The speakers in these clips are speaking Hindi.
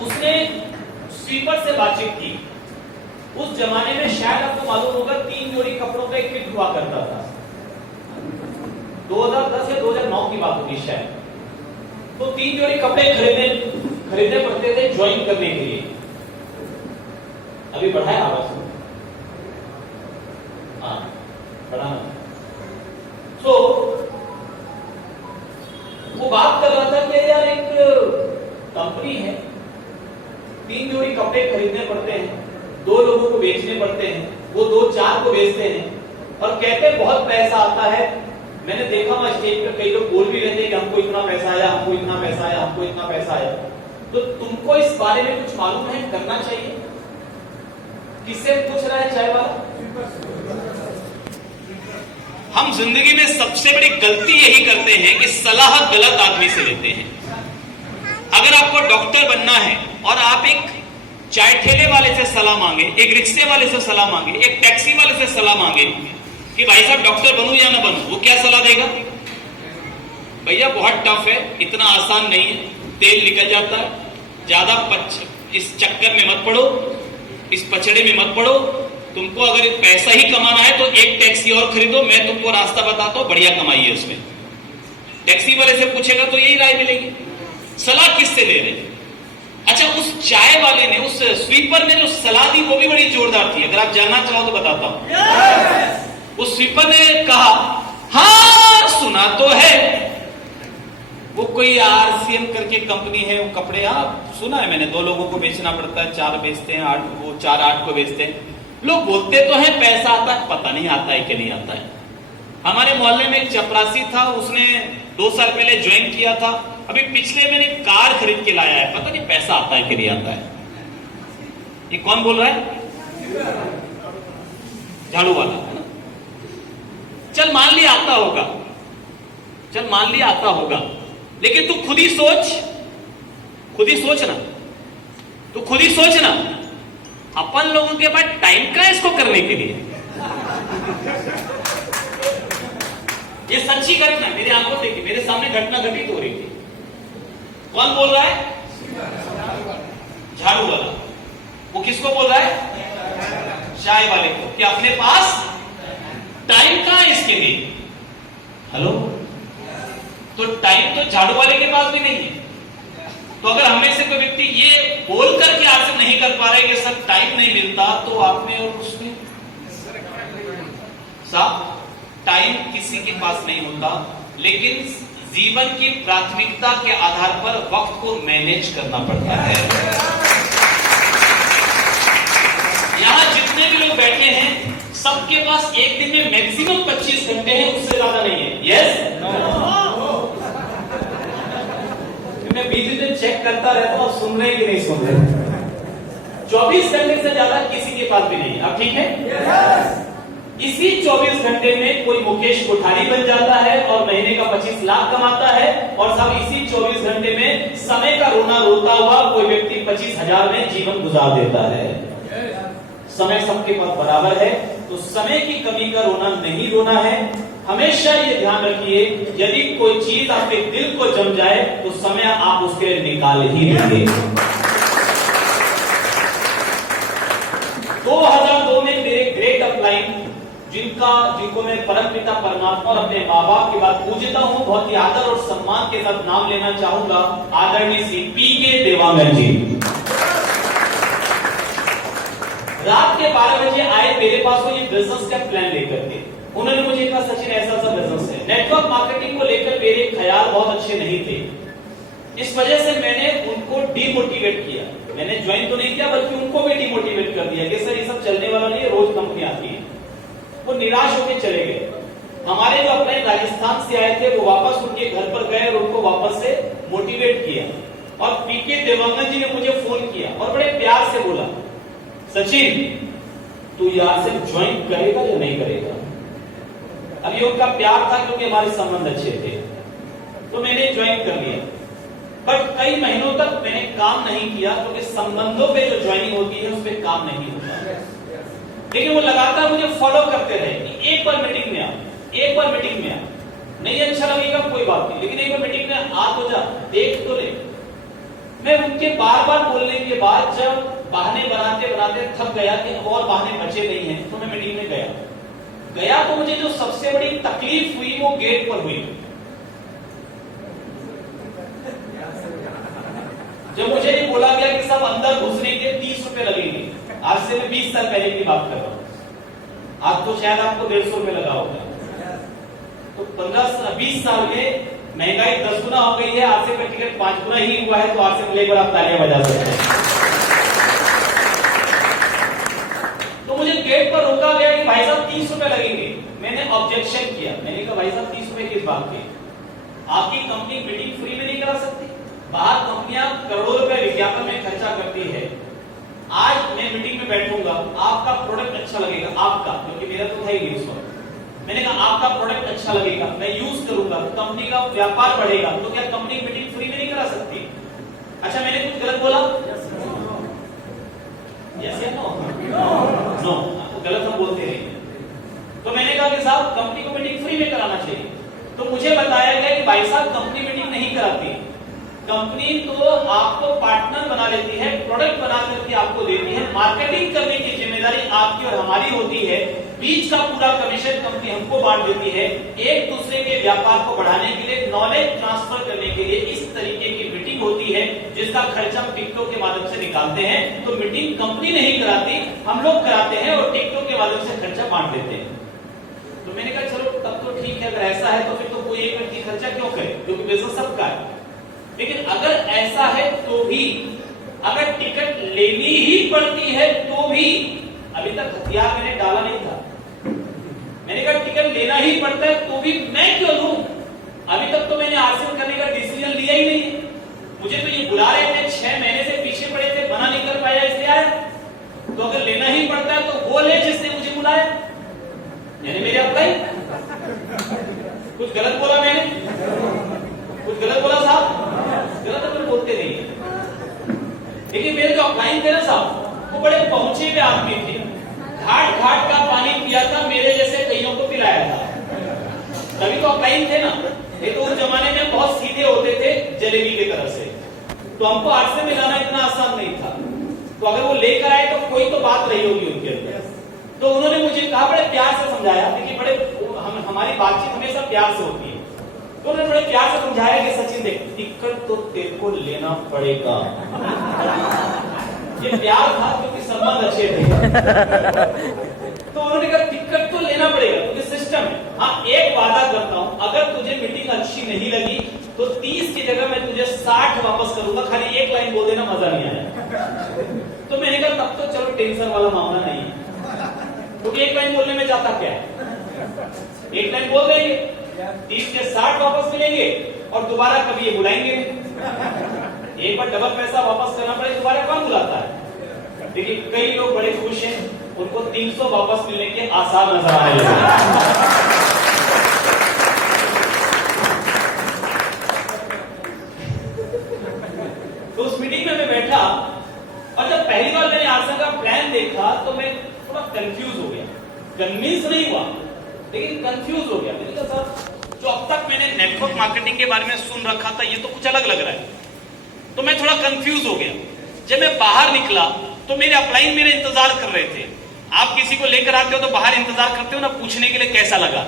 उसने स्वीपर से बातचीत की। उस जमाने में शायद आपको मालूम होगा 3 जोड़ी कपड़ों का एक फिट हुआ करता था। 2010 या 2009 की बात होगी शायद। तो 3 जोड़ी कपड़े खरीदने पड़ते थे ज्वाइन करने के लिए। अभी बढ़ाया आवाज? हाँ, बढ़ाना। तो वो बात कर रहा था कि यार एक कंपनी है, 3 जोड़ी कपड़े खरीदने पड़ते हैं, 2 लोगों को बेचने पड़ते हैं, वो 2-4 को बेचते हैं और कहते हैं बहुत पैसा आता है। मैंने देखा वहां स्टेज पे कई लोग बोल भी रहे थे कि हमको इतना पैसा आया, हमको इतना पैसा आया, हमको इतना पैसा आया। तो तुमको इस बारे में कुछ मालूम है? करना चाहिए? किससे पूछ रहा है चाय वाला? हम जिंदगी में सबसे बड़ी गलती यही करते हैं कि सलाह गलत आदमी से लेते हैं। अगर आपको डॉक्टर बनना है और आप एक चाय ठेले वाले से सलाह मांगे, एक रिक्शे वाले से सलाह मांगे, एक टैक्सी वाले से सलाह मांगे कि भाई साहब डॉक्टर बनूं या ना बनूं, वो क्या सलाह देगा? भैया बहुत टफ है, इतना आसान नहीं है, तेल निकल जाता है, ज्यादा इस चक्कर में मत पड़ो, इस पचड़े में मत पड़ो। तुमको अगर पैसा ही कमाना है तो एक टैक्सी और खरीदो, मैं तुमको रास्ता बताता हूं, बढ़िया कमाई है उसमें। टैक्सी वाले से पूछेगा तो यही राय मिलेगी। सलाह किससे ले रहे? अच्छा, उस चाय वाले ने, उस स्वीपर ने जो सलाह दी वो भी बड़ी जोरदार थी। अगर आप जानना चाहो तो बताता हूं। उस स्वीपर ने कहा, हाँ सुना तो है, वो कोई आरसीएम करके कंपनी है, वो कपड़े, आप सुना है मैंने, 2 लोगों को बेचना पड़ता है, 4 बेचते हैं, 8 वो 4-8 को बेचते हैं। लोग बोलते तो हैं पैसा आता है, पता नहीं आता है कि नहीं आता है। हमारे मोहल्ले में एक चपरासी था, उसने 2 साल पहले ज्वाइन किया था, अभी पिछले महीने कार खरीद के लाया है, पता नहीं पैसा आता है कि नहीं आता है। ये कौन बोल रहा है? झाड़ू वाला है ना? चल मान लिया आता होगा, चल मान लिया आता होगा, लेकिन तू खुद ही सोच ना, तू खुद ही सोच ना, अपन लोगों के पास टाइम का इसको करने के लिए। ये सच्ची घटना मेरी आंखों से, मेरे सामने घटना घटित हो रही थी। कौन बोल रहा है? झाड़ू वाला। वो किसको बोल रहा है? चाय वाले को, कि अपने पास टाइम कहां है इसके लिए। हेलो, तो टाइम तो झाड़ू वाले के पास भी नहीं है। तो अगर हमें से कोई व्यक्ति ये बोल करके आपसे नहीं कर पा रहे कि सर टाइम नहीं मिलता, तो आपने और उसने साहब, टाइम किसी के पास नहीं होता, लेकिन जीवन की प्राथमिकता के आधार पर वक्त को मैनेज करना पड़ता है। यहां जितने भी लोग बैठे हैं, सबके पास एक दिन में मैक्सिमम 25 घंटे हैं, उससे ज्यादा नहीं है। यस मैं बीच दिन चेक करता रहता हूं, सुन रहे कि नहीं सुन रहे। 24 घंटे से ज्यादा किसी के पास भी नहीं है। अब ठीक है? इसी 24 घंटे में कोई मुकेश कोठारी बन जाता है और महीने का 25 लाख कमाता है, और सब इसी 24 घंटे में समय का रोना रोता हुआ कोई व्यक्ति 25,000 में जीवन गुजार देता है। समय सबके पास बराबर है, तो समय की कमी का रोना नहीं रोना है। हमेशा ये ध्यान रखिए, यदि कोई चीज आपके दिल को जम जाए तो समय आप उसके लिए निकाल ही लेंगे। 2002 में मेरे ग्रेट अपलाइन, जिनको मैं परमपिता परमात्मा और अपने माँ बाप के बाद पूजता हूं, बहुत ही आदर और सम्मान के साथ नाम लेना चाहूंगा, आदरणीय श्री पी.के. देवांगन जी। रात के 12 बजे आए मेरे पास, वो ये बिजनेस का प्लान लेकर के। उन्होंने मुझे कहा, सचिन ऐसा सा बिजनेस है। नेटवर्क मार्केटिंग को लेकर मेरे ख्याल बहुत अच्छे नहीं थे, इस वजह से मैंने उनको डिमोटिवेट किया। मैंने ज्वाइन तो नहीं किया, बल्कि उनको भी डिमोटिवेट कर दिया कि सर ये सब चलने वाला नहीं है, रोज कंपनी आती है। वो निराश होकर चले गए। हमारे जो अपने राजस्थान से आए थे, वो वापस उनके घर पर गए और उनको वापस से मोटिवेट किया। और पी.के. देवांगन जी ने मुझे फोन किया और बड़े प्यार से बोला, सचिन तू यार से ज्वाइन करेगा या नहीं करेगा। अब ये उनका प्यार था क्योंकि हमारे संबंध अच्छे थे, तो मैंने ज्वाइन कर लिया। बट कई महीनों तक मैंने काम नहीं किया, क्योंकि संबंधों पे जो ज्वाइनिंग होती है उस पर काम नहीं होता। लेकिन वो लगातार मुझे फॉलो करते रहे कि एक बार मीटिंग में आ, एक बार मीटिंग में आ, नहीं अच्छा लगेगा कोई बात नहीं, लेकिन एक बार मीटिंग में आ तो जा, देख तो ले। मैं उनके बार बार बोलने के बाद जब बहाने बनाते बनाते थक गया कि अब और बहाने बचे नहीं हैं, तो मैं मीटिंग में गया तो मुझे जो सबसे बड़ी तकलीफ हुई वो गेट पर हुई। जब मुझे ये बोला गया कि सब अंदर घुसने के 30 रुपए लगेंगे, आज से मैं 20 साल पहले की बात कर रहा हूं, आज तो शायद आपको 150 रुपए लगा होगा। तो 15-20 साल में महंगाई 10 गुना हो गई है, आज से का टिकट 5 गुना ही हुआ है, तो आज से मिले पर आप तालियां बजा सकते हैं। तो मुझे गेट पर रोका गया कि भाई साहब 30 रुपए लगेंगे। मैंने ऑब्जेक्शन किया, मैंने कहा भाई साहब 30 रुपए किस बात के, आपकी कंपनी मीटिंग फ्री में नहीं करा सकती? बाहर कंपनियां करोड़ों रुपए विज्ञापन में खर्चा करती है। आज मैं मीटिंग में बैठूंगा, आपका प्रोडक्ट अच्छा लगेगा, आपका, क्योंकि मेरा तो था ही नहीं उस वक्त। मैंने कहा आपका प्रोडक्ट अच्छा लगेगा, मैं यूज करूंगा, कंपनी का व्यापार बढ़ेगा, तो क्या कंपनी मीटिंग फ्री में नहीं करा सकती? अच्छा, मैंने कुछ गलत बोला? यस या नो? नो, गलत हम बोलते हैं। तो मैंने कहा कि साहब कंपनी को मीटिंग फ्री में कराना चाहिए। तो मुझे बताया गया कि भाई साहब कंपनी मीटिंग नहीं कराती, कंपनी तो आपको पार्टनर बना लेती है, प्रोडक्ट बना करके आपको देती है, मार्केटिंग करने की जिम्मेदारी आपकी और हमारी होती है, बीच का पूरा कमीशन कंपनी हमको बांट देती है। एक दूसरे के व्यापार को बढ़ाने के लिए, नॉलेज ट्रांसफर करने के लिए इस तरीके की मीटिंग होती है, जिसका खर्चा हम टिकटों के माध्यम से निकालते हैं। तो मीटिंग कंपनी नहीं कराती, हम लोग कराते हैं और टिकटों के माध्यम से खर्चा बांट देते हैं। तो मैंने कहा चलो तब तो ठीक है, अगर ऐसा है तो फिर तो कोई एक व्यक्ति खर्चा क्यों करे, क्योंकि बिजनेस सबका है। लेकिन अगर ऐसा है तो भी, अगर टिकट लेनी ही पड़ती है तो भी, अभी तक हथियार मैंने डाला नहीं था, मैंने कहा टिकट लेना ही पड़ता है तो भी मैं क्यों लूं? अभी तक तो मैंने हासिल करने का डिसीजन लिया ही नहीं। मुझे तो ये बुला रहे थे, 6 महीने से पीछे पड़े थे, मना नहीं कर पाया इसलिए आया। तो अगर लेना ही पड़ता है तो वो ले जिसने मुझे बुलाया, यानी मेरे अप्लाई। कुछ गलत बोला मैंने? कुछ गलत बोला साहब? गलत तो बोलते नहीं। लेकिन मेरे जो अपलाइन थे ना साहब, वो बड़े पहुंचे हुए आदमी थे, घाट घाट का पानी पिया था, मेरे जैसे कईयों को पिलाया था, तभी तो अपलाइन थे ना। ये तो उस जमाने में बहुत सीधे होते थे जलेबी की तरह से, तो हमको आज से मिलाना इतना आसान नहीं था। तो अगर वो लेकर आए तो कोई तो बात रही होगी उनके अंदर। तो उन्होंने मुझे कहा, बड़े प्यार से समझाया, क्योंकि बड़े हमारी बातचीत हमेशा प्यार से होती है। तो उन्होंने बड़े प्यार से समझाया कि सचिन देख, टिकट तो तेरे को लेना पड़ेगा। ये प्यार था क्योंकि संबंध अच्छे थे। तो उन्होंने कहा टिकट तो लेना पड़ेगा क्योंकि सिस्टम है। हाँ, एक वादा करता हूं, अगर तुझे मीटिंग अच्छी नहीं लगी तो 30 की जगह मैं तुझे 60 वापस करूंगा, खाली एक लाइन बोल देना, मजा नहीं आया। तो मैंने कहा तब तो चलो टेंशन वाला मामला नहीं है, क्योंकि एक लाइन बोलने में जाता क्या है, एक लाइन बोल देंगे, 30 के 60 वापस मिलेंगे और दोबारा कभी ये बुलाएंगे। एक बार डबल पैसा वापस करना पड़े, दोबारा कौन बुलाता है? देखिए कई लोग बड़े खुश हैं, उनको 300 वापस मिलने के आसार नजर आ रहे हैं। तो उस मीटिंग में मैं बैठा और जब पहली बार मैंने आसन का प्लान देखा तो मैं थोड़ा कंफ्यूज हो गया, कन्विंस नहीं हुआ लेकिन कंफ्यूज हो गया। मैंने कहा सर, जो अब तक मैंने नेटवर्क मार्केटिंग के बारे में सुन रखा था ये तो कुछ अलग लग रहा है। तो मैं थोड़ा कंफ्यूज हो गया। जब मैं बाहर निकला तो मेरे अपलाइन मेरे इंतजार कर रहे थे। आप किसी को लेकर आते हो तो बाहर इंतजार करते हो ना, पूछने के लिए कैसा लगा।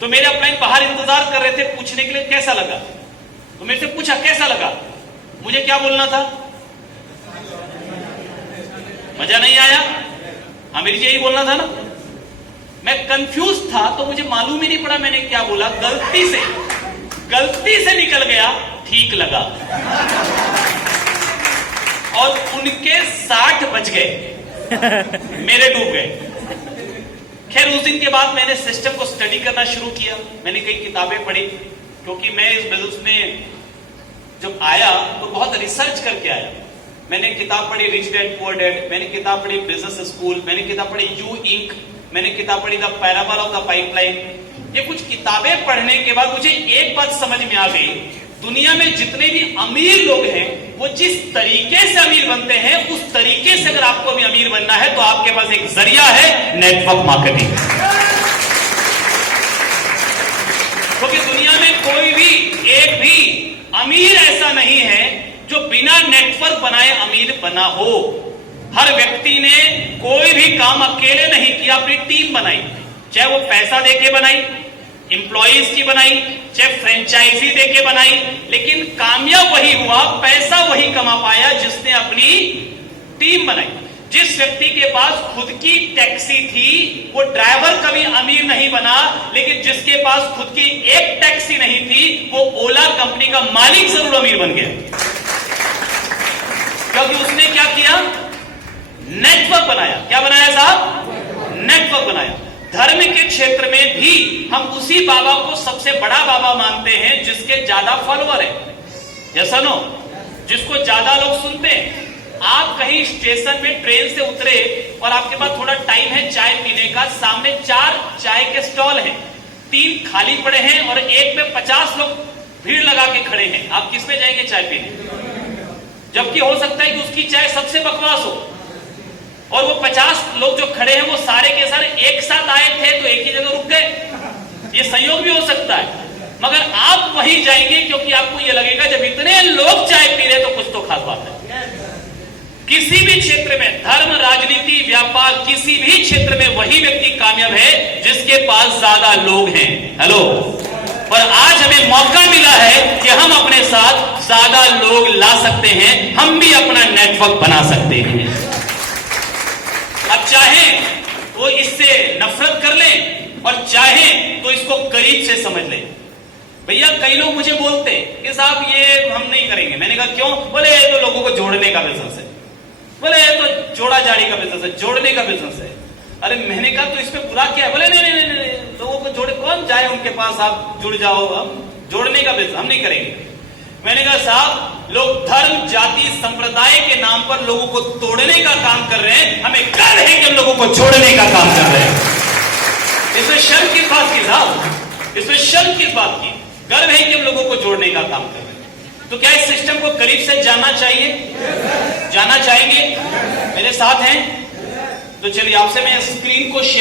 तो मेरे अपलाइन बाहर इंतजार कर रहे थे पूछने के लिए कैसा लगा। तो मेरे से पूछा कैसा लगा, मुझे क्या बोलना था? मजा नहीं आया? हाँ, मेरी यही बोलना था ना। मैं कंफ्यूज था तो मुझे मालूम ही नहीं पड़ा मैंने क्या बोला। गलती से निकल गया, ठीक लगा। और उनके 60 बच गए, मेरे डूब गए। खैर उस दिन के बाद मैंने सिस्टम को स्टडी करना शुरू किया। मैंने कई किताबें पढ़ी, क्योंकि मैं इस बिजनेस में जब आया तो बहुत रिसर्च करके आया। मैंने किताब पढ़ी रिच डैड पुअर डैड, मैंने किताब पढ़ी बिजनेस स्कूल, मैंने किताब पढ़ी यू इंक, मैंने किताब पढ़ी the parable of the pipeline. ये कुछ किताबें पढ़ने के बाद मुझे एक बात समझ में आ गई, दुनिया में जितने भी अमीर लोग हैं वो जिस तरीके से अमीर बनते हैं उस तरीके से अगर आपको भी अमीर बनना है तो आपके पास एक जरिया है, नेटवर्क मार्केटिंग। क्योंकि दुनिया में कोई भी एक भी अमीर ऐसा नहीं है जो बिना नेटवर्क बनाए अमीर बना हो। हर व्यक्ति ने कोई भी काम अकेले नहीं किया, अपनी टीम बनाई, चाहे वो पैसा देके बनाई, एम्प्लॉइज की बनाई, चाहे फ्रेंचाइजी देके बनाई, लेकिन कामयाब वही हुआ, पैसा वही कमा पाया जिसने अपनी टीम बनाई। जिस व्यक्ति के पास खुद की टैक्सी थी वो ड्राइवर कभी अमीर नहीं बना, लेकिन जिसके पास खुद की एक टैक्सी नहीं थी वो ओला कंपनी का मालिक जरूर अमीर बन गया, क्योंकि उसने क्या किया? नेटवर्क बनाया। क्या बनाया साहब? नेटवर्क बनाया। धर्म के क्षेत्र में भी हम उसी बाबा को सबसे बड़ा बाबा मानते हैं जिसके ज्यादा फॉलोअर है, जैसा नो, जिसको ज्यादा लोग सुनते हैं। आप कहीं स्टेशन में ट्रेन से उतरे और आपके पास थोड़ा टाइम है चाय पीने का, सामने 4 चाय के स्टॉल हैं, 3 खाली पड़े हैं और एक में 50 लोग भीड़ लगा के खड़े हैं। आप किस में जाएंगे चाय पीने? जबकि हो सकता है कि उसकी चाय सबसे बकवास हो और वो 50 लोग जो खड़े हैं वो सारे के सारे एक साथ आए थे तो एक ही जगह रुक गए। ये संयोग भी हो सकता है, मगर आप वहीं जाएंगे क्योंकि आपको ये लगेगा जब इतने लोग चाय पी रहे तो कुछ तो खास बात है। किसी भी क्षेत्र में, धर्म, राजनीति, व्यापार, किसी भी क्षेत्र में वही व्यक्ति कामयाब है जिसके पास ज्यादा लोग हैं। हेलो। और आज हमें मौका मिला है कि हम अपने साथ ज्यादा लोग ला सकते हैं, हम भी अपना नेटवर्क बना सकते हैं। अब चाहे वो इससे नफरत कर ले और चाहे तो इसको करीब से समझ ले। भैया कई लोग मुझे बोलते हैं कि साहब ये हम नहीं करेंगे। मैंने कहा क्यों? बोले ये तो लोगों को जोड़ने का बिजनेस है, बोले ये तो जोड़ा जाड़ी का बिजनेस है, जोड़ने का बिजनेस है। अरे मैंने कहा तो इसमें बुरा क्या है? बोले नहीं नहीं नहीं, लोगों को जोड़े, कौन जाए उनके पास, आप जुड़ जाओ, हम जोड़ने का बिजनेस हम नहीं करेंगे। मैंने कहा साहब लोग धर्म, जाति, संप्रदाय के नाम पर लोगों को तोड़ने का काम कर रहे हैं, हमें गर्व है कि हम लोगों को जोड़ने का काम कर रहे हैं। इसमें शर्म किस बात की साहब? इसमें शर्म किस बात की? गर्व है कि हम लोगों को जोड़ने का काम कर रहे हैं। तो क्या इस सिस्टम को करीब से जानना चाहिए? जानना चाहेंगे? मेरे साथ हैं? तो चलिए आपसे मैं स्क्रीन को शेयर